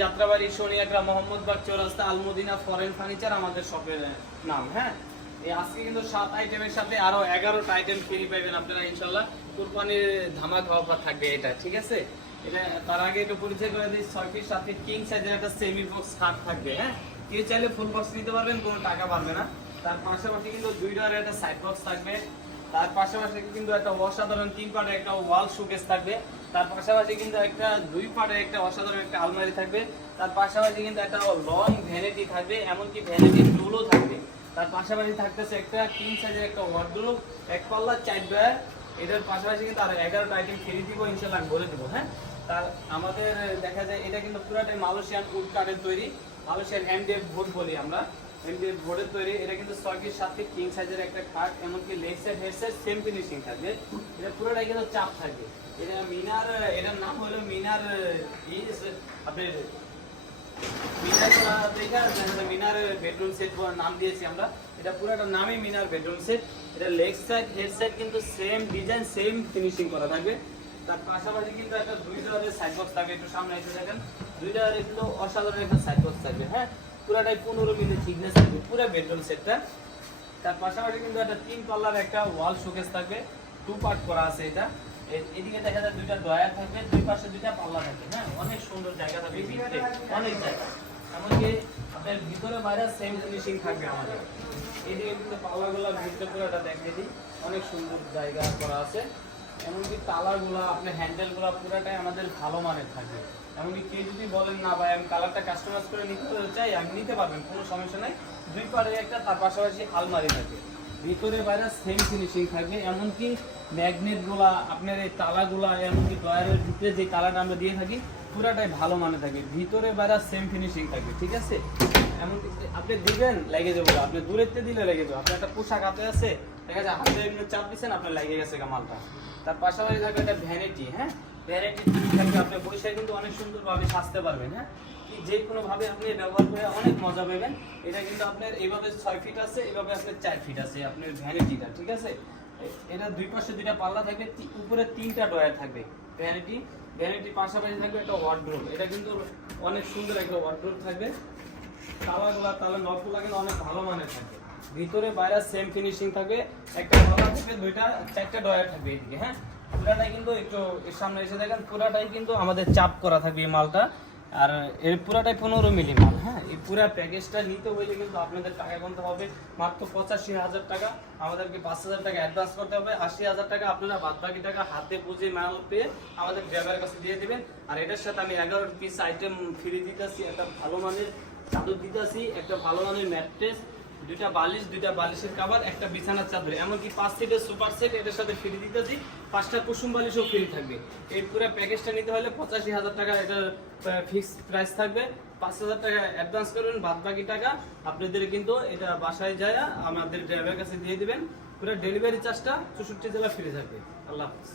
যাত্রাবাড়ি শনিয়াকড়া মোহাম্মদবাগ চৌরাস্তা Al Madina foreign furniture আমাদের শপের নাম। হ্যাঁ, এই আজকে কিন্তু 7 আইটেমের সাথে আরো 11টা আইটেম ফ্রি পাবেন আপনারা ইনশাআল্লাহ। কুরবানির ধামাকা অফার থাকবে এটা, ঠিক আছে। এটা তার আগে একটু পরিচয় করে দিই, 6 পিস সাথে কিং সাইজের একটা সেমি বক্স খাট থাকবে। হ্যাঁ, কেউ চাইলে ফুল বক্স নিতে পারবেন, কোনো টাকা পারবে না। তার পাশাপাশি কিন্তু 2 ডোরের একটা সাইড বক্স থাকবে। তার পাশাপাশি কিন্তু একটা অসাধারণ 3 পার্টের একটা ওয়াল শোকেস থাকবে। তার পাশাপাশি কিন্তু একটা 2 পার্টের একটা অসাধারণ একটা আলমারি থাকবে। তার পাশাপাশি কিন্তু একটা লং ভ্যানিটি থাকবে, এমনকি ভ্যানিটি টুলও থাকবে। তার পাশাপাশি থাকতেছে একটা কিং সাইজের একটা ওয়ার্ডরোব, এক পাল্লা 4 ডয়ার। এটার পাশাপাশি কিন্তু আরো 11টা আইটেম ফ্রি দিব ইনশাআল্লাহ, আমি বলে দেবো। হ্যাঁ, তার আমাদের দেখা যায় এটা কিন্তু পুরোটাই মালয়েশিয়ান উড কাঠের তৈরি, মালয়েশিয়ান এমডিএফ বোর্ড বলি আমরা, এমডিএফ বোর্ডের তৈরি। এটা কিন্তু 6 পিস 7 ফিট কিং সাইজের একটা খাট, এমনকি leg side head side same finishing থাকবে। এটা পুরোটাই কিন্তু চাপ থাকবে। এটা মিনার, এটার নাম হলো মিনার আপনার মিনার বেডরুম সেট নাম দিয়েছি আমরা। এটা পুরোটা নামই মিনার বেডরুম সেট। এটা লেগ সাইড হেড সাইড কিন্তু সেম ডিজাইন সেম ফিনিশিং করা থাকবে। তার পাশাপাশি কিন্তু একটা 2 ডোরের সাইড বক্স থাকবে, একটু সামনে এসে দেখেন 2 ডোরের কিন্তু অসাধারণ একটা সাইড বক্স থাকবে। হ্যাঁ, পুরোটাই 15 মিলি থিকনেস থাকবে পুরো বেডরুম সেটটা। তার পাশাপাশি কিন্তু একটা 3 পাল্লার একটা ওয়াল শোকেস থাকবে, 2 পার্ট করা আছে এটা। এদিকে দেখা যায় 2টা ডয়ার থাকবে, 2 পাশে 2টা পাল্লা থাকবে। হ্যাঁ, অনেক সুন্দর জায়গা থাকবে, অনেক জায়গা। এমনকি আপনার ভিতরে বাইরে সেম ফিনিশিং থাকবে আমাদের। এদিকে কিন্তু পাল্লাগুলো ভিতরে পুরোটা দেখিয়ে দিই, অনেক সুন্দর জায়গা করা আছে। এমনকি তালাগুলো আপনার হ্যান্ডেলগুলো পুরোটাই আমাদের ভালো মানের থাকবে। এমনকি কেউ যদি বলেন না ভাই আমি কালারটা কাস্টমাইজ করে নিতে চাই, আমি নিতে পারবেন, কোনো সমস্যা নাই। 2 পারে একটা, তার পাশাপাশি আলমারি থাকে, ভিতরে বাইরে সেম ফিনিশিং থাকবে। এমনকি ম্যাগনেটগুলা আপনার এই তালাগুলা, এমনকি ডয়ারের ভিতরে যে কালারটা আমরা দিয়ে থাকি পুরাটাই ভালো মানে থাকবে, ভিতরে বাইরে সেম ফিনিশিং থাকবে, ঠিক আছে। এমনকি আপনি দিবেন লেগে যাবে, আপনি দূরেতে দিলে লেগে যাবে। আপনার একটা পোশাক হাতে আছে, ঠিক আছে, হাতে এমনি চাপ দিচ্ছেন, আপনার লেগে গেছে মালটা। তার পাশাপাশি থাকবে একটা ভ্যানিটি। হ্যাঁ, ভ্যানিটি থাকবে, আপনি বসে কিন্তু অনেক সুন্দরভাবে সাজতে পারবেন। হ্যাঁ, যে কোনো ভাবে আপনি ব্যবহার করে অনেক মজা পাবেন। এটা কিন্তু আপনার এইভাবে 6 ফিট আছে, এইভাবে আপনার 4 ফিট আছে আপনার ভ্যানিটিটা, ঠিক আছে। এটা 2 পাশে 2টা পাল্লা থাকবে, উপরে 3টা ডয়ার থাকবে। ভ্যানিটির পাশাপাশি থাকবে একটা ওয়ার্ডরোব। এটা কিন্তু অনেক সুন্দর একটা ওয়ার্ডরোব থাকবে। তালা নবগুলো কিন্তু অনেক ভালো মানের থাকবে, ভিতরে বাইরে সেম ফিনিশিং থাকবে। একটা পাল্লা থাকবে, 4টা ডয়ার থাকবে এদিকে। হ্যাঁ, পুরাটাই কিন্তু একটু সামনে এসে দেখেন, পুরাটাই কিন্তু আমাদের চাপ করা থাকবে এই মালটা। আর এর পুরাটাই 15 মিলি মাল। হ্যাঁ, এই পুরা প্যাকেজটা নিতে হইলে কিন্তু আপনাদের টাকা গুনতে হবে মাত্র 85,000 টাকা। আমাদেরকে 5,000 টাকা অ্যাডভান্স করতে হবে, 80,000 টাকা আপনারা বাদ বাকি টাকা হাতে বুঝে মাল পেয়ে আমাদের ড্রাইভারের কাছে দিয়ে দিবেন। আর এটার সাথে আমি 11 পিস আইটেম ফ্রি দিতেছি, একটা ভালো মানের চাদর দিতেছি, একটা ভালো মানের ম্যাট্রেস, 2টা বালিশ, 2টা বালিশের কভার, একটা বিছানার চাদর, এমনকি 5 সিটের সুপার সেট এটার সাথে ফ্রি দিতেছি, 5টা কুসুম বালিশও ফ্রি থাকবে। এই পুরো প্যাকেজটা নিতে হলে 85,000 টাকা এটার ফিক্সড প্রাইস থাকবে। 5,000 টাকা অ্যাডভান্স করবেন, বাদ বাকি টাকা আপনাদের কিন্তু এটা বাসায় যায় আমাদের ড্রাইভারের কাছে দিয়ে দিবেন। পুরো ডেলিভারি চার্জটা 64 জেলা ফ্রি থাকবে। আল্লাহ হাফেজ।